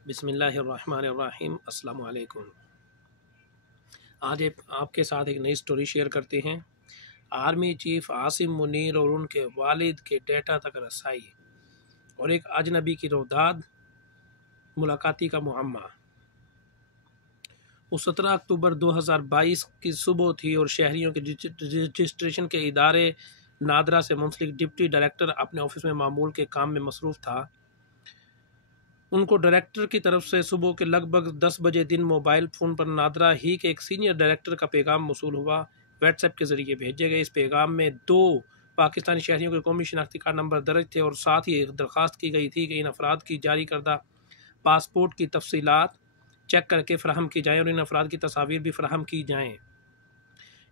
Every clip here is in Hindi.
बिस्मिल्लाहिर्रहमानिर्रहीम। अस्सलाम वालेकुम। आज आपके साथ एक नई स्टोरी शेयर करते हैं। आर्मी चीफ आसिम मुनीर और उनके वालिद के डेटा तक रसाई और एक अजनबी की रोदाद, मुलाकाती का मुअम्मा। वो 17 अक्टूबर 2022 की सुबह थी और शहरियों के रजिस्ट्रेशन के इदारे नादरा से मुंसलिक डिप्टी डायरेक्टर अपने ऑफिस में मामूल के काम में मसरूफ़ था। उनको डायरेक्टर की तरफ से सुबह के लगभग 10 बजे दिन मोबाइल फ़ोन पर नादरा ही के एक सीनियर डायरेक्टर का पैगाम मौसूल हुआ। व्हाट्सएप के ज़रिए भेजे गए इस पैगाम में 2 पाकिस्तानी शहरियों के कौमी शनाख्ती कार्ड नंबर दर्ज थे और साथ ही एक दरख्वास्त की गई थी कि इन अफराद की जारी करदा पासपोर्ट की तफसीलात चेक करके फ़राहम की जाएँ और इन अफराद की तस्वीर भी फ़राहम की जाएँ।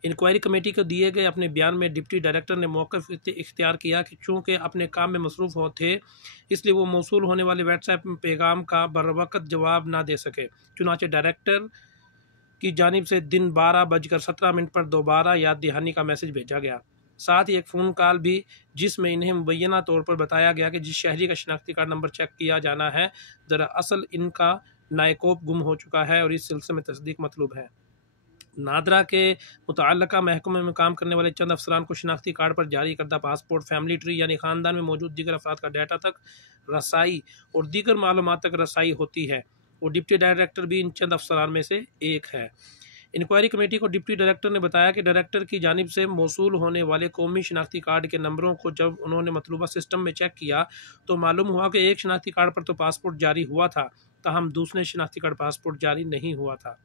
इंक्वायरी कमेटी को दिए गए अपने बयान में डिप्टी डायरेक्टर ने मौक़िफ़ इख्तियार किया कि चूँकि अपने काम में मसरूफ़ हो थे, इसलिए वो मौसूल होने वाले व्हाट्सएप पैगाम का बरवक़्त जवाब ना दे सके। चुनांचे डायरेक्टर की जानिब से दिन 12:17 पर दोबारा याद दहानी का मैसेज भेजा गया। साथ ही एक फ़ोन कॉल भी, जिसमें इन्हें मुबैना तौर पर बताया गया कि जिस शहरी का शनाख्ती कार्ड नंबर चेक किया जाना है, दरअसल इनका नायकोप गुम हो चुका है और इस सिलसिले में तस्दीक मतलूब है। नादरा के मुतअल्लिका महकमे में काम करने वाले चंद अफसरान को शनाख्ती कार्ड पर जारी करदा पासपोर्ट, फैमिली ट्री यानी ख़ानदान में मौजूद दीगर अफराद का डाटा तक रसाई और दीगर मालूमात तक रसाई होती है। और डिप्टी डायरेक्टर भी इन चंद अफसरान में से एक है। इंक्वायरी कमेटी को डिप्टी डायरेक्टर ने बताया कि डायरेक्टर की जानिब से मौसूल होने वाले कौमी शनाख्ती कार्ड के नंबरों को जब उन्होंने मतलूबा सिस्टम में चेक किया तो मालूम हुआ कि एक शनाख्ती कार्ड पर तो पासपोर्ट जारी हुआ था, ताहम दूसरे शनाख्ती कार्ड पासपोर्ट जारी नहीं हुआ था।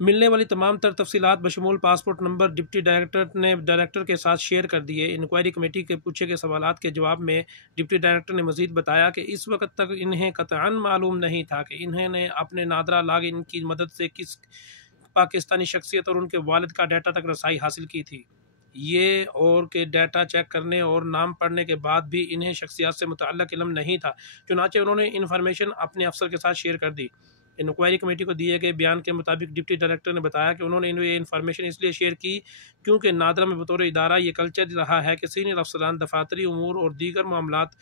मिलने वाली तमाम तर तफसीलात बशमूल पासपोर्ट नंबर डिप्टी डायरेक्टर ने डायरेक्टर के साथ शेयर कर दिए। इंक्वायरी कमेटी के पूछे गए सवालात के जवाब में डिप्टी डायरेक्टर ने मजीद बताया कि इस वक्त तक इन्हें कतअन मालूम नहीं था कि इन्होंने अपने नादरा लॉग इन की मदद से किस पाकिस्तानी शख्सियत और उनके वालिद का डाटा तक रसाई हासिल की थी। ये और के डाटा चेक करने और नाम पढ़ने के बाद भी इन्हें शख्सियत से मुतअल्लिक़ इल्म नहीं था, चुनांचे उन्होंने इन्फॉर्मेशन अपने अफसर के साथ शेयर कर दी। इंक्वायरी कमेटी को दिए गए बयान के मुताबिक डिप्टी डायरेक्टर ने बताया कि उन्होंने ये इन्फॉर्मेशन इसलिए शेयर की क्योंकि नादरा में बतौर इदारा ये कल्चर रहा है कि सीनियर अफसरान दफातरी उमूर और दीगर मामलात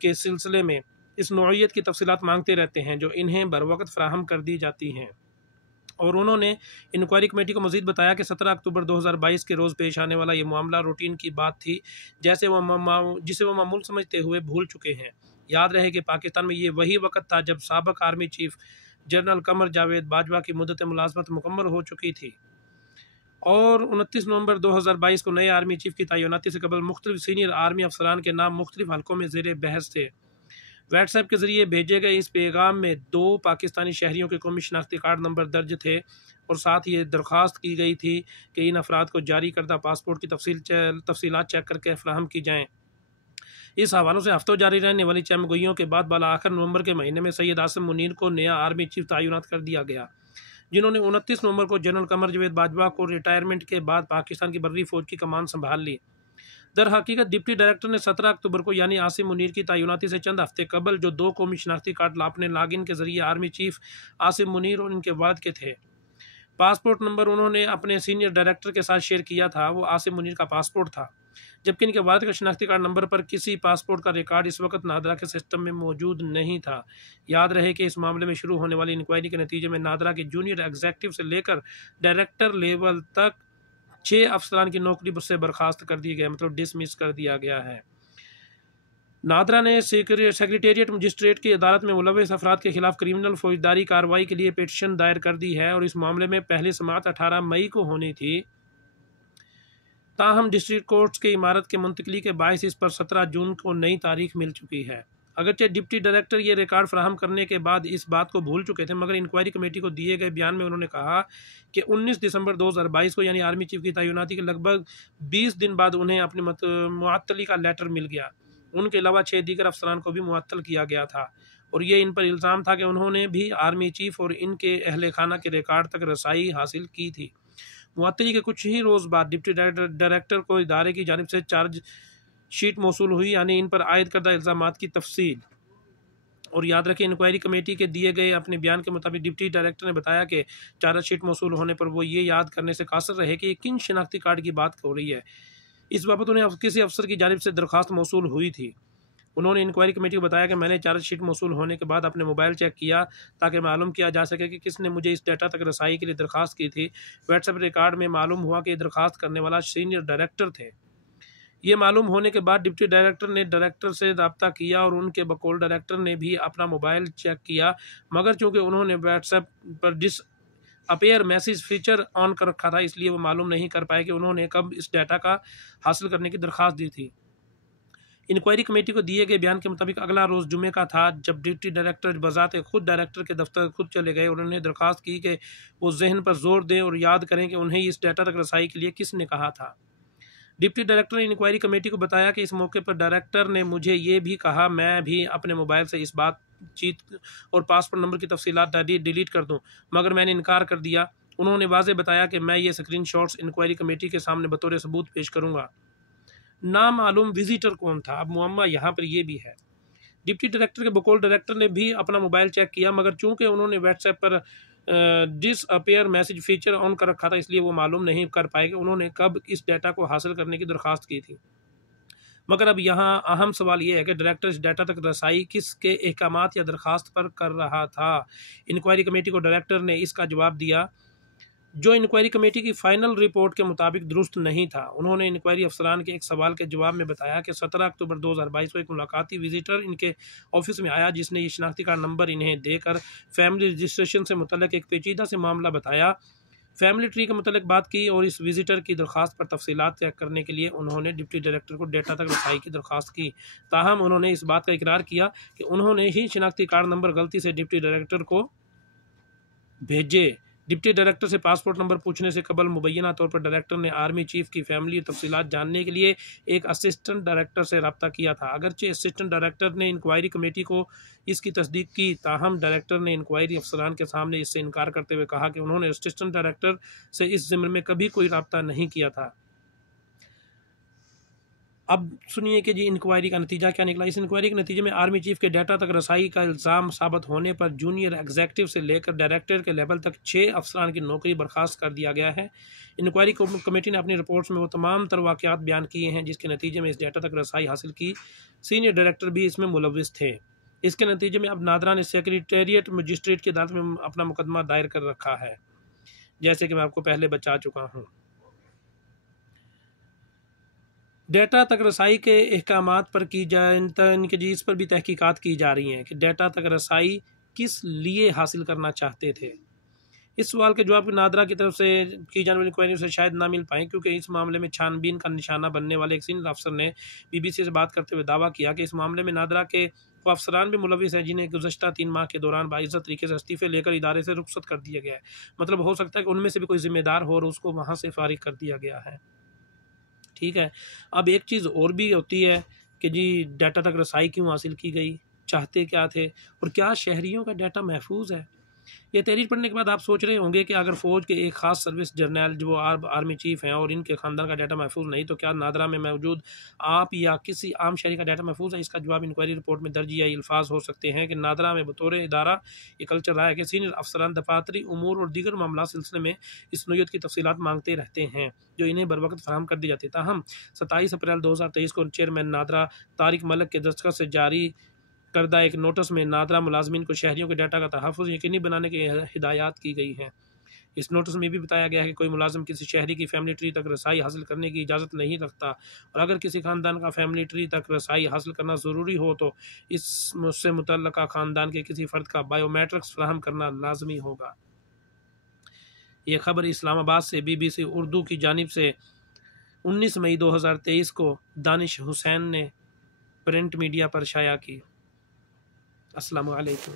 के सिलसिले में इस नौइयत की तफसीलात मांगते रहते हैं, जो इन्हें बरवक़्त फ़राहम कर दी जाती हैं। और उन्होंने इंक्वायरी कमेटी को मजीद बताया कि 17 अक्टूबर 2022 के रोज़ पेश आने वाला ये मामला रूटीन की बात थी, जिसे वो मामूल समझते हुए भूल चुके हैं। याद रहे कि पाकिस्तान में ये वही वक्त था जब साबिक़ army chief general Qamar Javed Bajwa की मुद्दत मुलाज़मत मुकम्मल हो चुकी थी और 29 नवंबर 2022 को नए आर्मी चीफ की तैनाती से कबल मुख्तलिफ सीनियर आर्मी अफसरान के नाम मुख्तलिफ हलकों में ज़ेर बहस थे। व्हाट्सएप के ज़रिए भेजे गए इस पैगाम में 2 पाकिस्तानी शहरियों के कौमी शनाख्ती कार्ड नंबर दर्ज थे और साथ ये दरख्वास्त की गई थी कि इन अफराद को जारी करदा पासपोर्ट की तफसीलात चेक करके फ़राहम की जाएँ। इस हवालों से हफ्तों जारी रहने वाली चमगोइयों के बाद बाला आखिर नवंबर के महीने में सैयद आसिम मुनीर को नया आर्मी चीफ तैनात कर दिया गया, जिन्होंने 29 नवंबर को जनरल कमर जावेद बाजवा को रिटायरमेंट के बाद पाकिस्तान की बर्री फ़ौज की कमान संभाल ली। दर हकीकत डिप्टी डायरेक्टर ने 17 अक्टूबर को यानी आसिम मुनीर की तैनाती से चंद हफ्ते कबल जो 2 कौमी शनाख्ती कार्ड अपने लॉग इन के ज़रिए आर्मी चीफ आसिम मुनीर और उनके वालिद के थे। पासपोर्ट नंबर उन्होंने अपने सीनियर डायरेक्टर के साथ शेयर किया था, वो आसिम मुनीर का पासपोर्ट था, जबकि इनके वालिद का शनाख्ती कार्ड नंबर पर किसी पासपोर्ट का रिकॉर्ड इस वक्त नादरा के सिस्टम में मौजूद नहीं था। याद रहे कि इस मामले में शुरू होने वाली इंक्वायरी के नतीजे में नादरा के जूनियर एग्जीक्यूटिव से लेकर डायरेक्टर लेवल तक 6 अफसरान की नौकरी से बर्खास्त कर दी गई, मतलब डिसमिस कर दिया गया है। नादरा ने सेक्रेटेरिएट मजिस्ट्रेट की अदालत में मुलव्वस अफराद के खिलाफ क्रिमिनल फौजदारी कार्रवाई के लिए पिटीशन दायर कर दी है और इस मामले में पहली समाअत 18 मई को होनी थी। ताहम डिस्ट्रिक्ट कोर्ट्स की इमारत के मुंतकली के बायस इस पर 17 जून को नई तारीख मिल चुकी है। अगरचे डिप्टी डायरेक्टर ये रिकॉर्ड फराहम करने के बाद इस बात को भूल चुके थे, मगर इंक्वायरी कमेटी को दिए गए बयान में उन्होंने कहा कि 19 दिसंबर 2022 को यानी आर्मी चीफ की तैनाती के लगभग 20 दिन बाद उन्हें अपनी मुअत्तली का लेटर मिल गया। उनके अलावा 6 दीगर अफसरान को भी मुअत्तल किया गया था और ये इन पर इल्ज़ाम था कि उन्होंने भी आर्मी चीफ और इनके अहल खाना के रिकॉर्ड तक रसाई हासिल की थी। मुअत्तली के कुछ ही रोज़ बाद डिप्टी डायरेक्टर को इदारे की जानिब से चार्ज शीट मौसूल हुई, यानी इन पर आयद करदा इल्ज़ामात की तफसील। और याद रखें, इंक्वायरी कमेटी के दिए गए अपने बयान के मुताबिक डिप्टी डायरेक्टर ने बताया कि चार्ज शीट मौसूल होने पर वो ये याद करने से कासर रहे कि किन शनाख्ती कार्ड की बात हो रही है। इस बाबत उन्हें किसी अफसर की जानिब से दरख्वास्त मौसूल हुई थी। उन्होंने इंक्वायरी कमेटी को बताया कि मैंने चार्जशीट मौसूल होने के बाद अपने मोबाइल चेक किया ताकि मालूम किया जा सके कि किसने मुझे इस डाटा तक रसाई के लिए दरख्वास्त की थी। व्हाट्सएप रिकॉर्ड में मालूम हुआ कि दरख्वास्त करने वाला सीनियर डायरेक्टर थे। ये मालूम होने के बाद डिप्टी डायरेक्टर ने डायरेक्टर से रब्ता किया और उनके बकौल डायरेक्टर ने भी अपना मोबाइल चेक किया, मगर चूंकि उन्होंने व्हाट्सएप पर अपीयर मैसेज फीचर ऑन कर रखा था, इसलिए वो मालूम नहीं कर पाए कि उन्होंने कब इस डाटा का हासिल करने की दरख्वास्त दी थी। इंक्वायरी कमेटी को दिए गए बयान के मुताबिक अगला रोज़ जुमे का था जब डिप्टी डायरेक्टर बजाते खुद डायरेक्टर के दफ्तर खुद चले गए। उन्होंने दरख्वास्त की कि वो जहन पर जोर दें और याद करें कि उन्हें इस डाटा तक रसाई के लिए किसने कहा था। डिप्टी डायरेक्टर ने इंक्वायरी कमेटी को बताया कि इस मौके पर डायरेक्टर ने मुझे ये भी कहा मैं भी अपने मोबाइल से इस बातचीत और पासपोर्ट नंबर की तफसीलात डिलीट कर दूं, मगर मैंने इनकार कर दिया। उन्होंने वाज़े बताया कि मैं ये स्क्रीनशॉट्स इंक्वायरी कमेटी के सामने बतौर सबूत पेश करूंगा। नामालूम विजिटर कौन था? अब मुअम्मा यहाँ पर यह भी है। डिप्टी डायरेक्टर के बकौल डायरेक्टर ने भी अपना मोबाइल चेक किया, मगर चूंकि उन्होंने व्हाट्सएप पर डिसअपीयर मैसेज फीचर ऑन कर रखा था, इसलिए वो मालूम नहीं कर पाए कि उन्होंने कब इस डाटा को हासिल करने की दरख्वास्त की थी। मगर अब यहाँ अहम सवाल ये है कि डायरेक्टर इस डाटा तक रसाई किसके अहकामात या दरख्वास्त पर कर रहा था। इंक्वायरी कमेटी को डायरेक्टर ने इसका जवाब दिया जो इंक्वायरी कमेटी की फाइनल रिपोर्ट के मुताबिक दुरुस्त नहीं था। उन्होंने इंक्वायरी अफसरान के एक सवाल के जवाब में बताया कि 17 अक्टूबर 2022 को एक मुलाकाती विजिटर इनके ऑफिस में आया, जिसने ये शनाख्ती कार्ड नंबर इन्हें देकर फैमिली रजिस्ट्रेशन से मुतल्लिक एक पेचीदा से मामला बताया, फैमिली ट्री के मुतल्लिक बात की और इस विजिटर की दरख्वास्त पर तफसीलात चेक करने के लिए उन्होंने डिप्टी डायरेक्टर को डाटा तक रसाई की दरख्वास्त की। ताहम उन्होंने इस बात का इकरार किया कि उन्होंने ही शनाख्ती कार्ड नंबर गलती से डिप्टी डायरेक्टर को भेजे। डिप्टी डायरेक्टर से पासपोर्ट नंबर पूछने से कबल मुबैना तौर पर डायरेक्टर ने आर्मी चीफ की फैमिली तफसीलात जानने के लिए एक असिस्टेंट डायरेक्टर से रब्ता किया था। अगरचे असिस्टेंट डायरेक्टर ने इंक्वायरी कमेटी को इसकी तस्दीक की, ताहम डायरेक्टर ने इंक्वायरी अफसरान के सामने इससे इनकार करते हुए कहा कि उन्होंने असिस्टेंट डायरेक्टर से इस ज़िम्मे में कभी कोई रब्ता नहीं किया था। अब सुनिए कि जी इंक्वायरी का नतीजा क्या निकला। इस इंक्वायरी के नतीजे में आर्मी चीफ के डाटा तक रसाई का इल्ज़ाम साबित होने पर जूनियर एग्जीक्यूटिव से लेकर डायरेक्टर के लेवल तक 6 अफसरान की नौकरी बर्खास्त कर दिया गया है। इंक्वायरी कमेटी ने अपनी रिपोर्ट्स में वो तमाम तर वाक़यात बयान किए हैं जिसके नतीजे में इस डाटा तक रसाई हासिल की। सीनियर डायरेक्टर भी इसमें मुलव्विस थे। इसके नतीजे में अब नादरा ने सेक्रेटेरिएट मजिस्ट्रेट की अदालत में अपना मुकदमा दायर कर रखा है, जैसे कि मैं आपको पहले बता चुका हूँ। डाटा तक रसाई के अहकामात पर की जाए इनके जी इस पर भी तहकीकात की जा रही हैं कि डाटा तक रसाई किस लिए हासिल करना चाहते थे। इस सवाल के जवाब नादरा की तरफ से की जाने वाली इंक्वायरी से शायद ना मिल पाए, क्योंकि इस मामले में छानबीन का निशाना बनने वाले एक सीनियर अफसर ने BBC से बात करते हुए दावा किया कि इस मामले में नादरा के वो अफसरान भी मुलविस हैं जिन्हें गुज़श्ता 3 माह के दौरान बाइज़्ज़त तरीके से इस्तीफ़े लेकर इदारे से रुखसत कर दिया गया है। मतलब हो सकता है कि उनमें से भी कोई जिम्मेदार हो और उसको वहाँ से फारिग कर दिया गया है। ठीक है। अब एक चीज़ और भी होती है कि जी डाटा तक रसाई क्यों हासिल की गई, चाहते क्या थे और क्या शहरियों का डाटा महफूज है। ये तहरीर पढ़ने के बाद आप सोच रहे होंगे कि अगर फ़ौज के एक ख़ास सर्विस जर्नल जो आर्मी चीफ हैं और इनके ख़ानदान का डाटा महफूज नहीं, तो क्या नादरा में मौजूद आप या किसी आम शहरी का डाटा महफूज है। इसका जवाब इंक्वायरी रिपोर्ट में दर्ज या अल्फाज हो सकते हैं कि नादरा में बतौर इदारा ये कल्चर रहा है कि सीनियर अफसरान दफातरी उमूर और दीगर मामला सिलसिले में इस नोयत की तफसीलात मांगते रहते हैं जो इन्हें बर वक्त फराहम कर दी जाती है। ताहम 27 अप्रैल 2023 को चेयरमैन नादरा तारिक मलिक के दस्तखत से जारी करदा एक नोटिस में नादरा मुलाजमीन को शहरियों के डाटा का तहफ़्फ़ुज़ यकीनी बनाने की हिदायत की गई हैं। इस नोटिस में भी बताया गया है कि कोई मुलाजिम किसी शहरी की फैमिली ट्री तक रसाई हासिल करने की इजाज़त नहीं रखता और अगर किसी ख़ानदान का फैमिली ट्री तक रसाई हासिल करना ज़रूरी हो तो इससे मुतल्लका ख़ानदान के किसी फ़र्द का बायोमेट्रिक्स फराहम करना लाजमी होगा। ये खबर इस्लामाबाद से BBC उर्दू की जानिब से 19 मई 2023 को दानिश हुसैन ने प्रिंट मीडिया पर शाया की। अस्सलामु अलैकुम।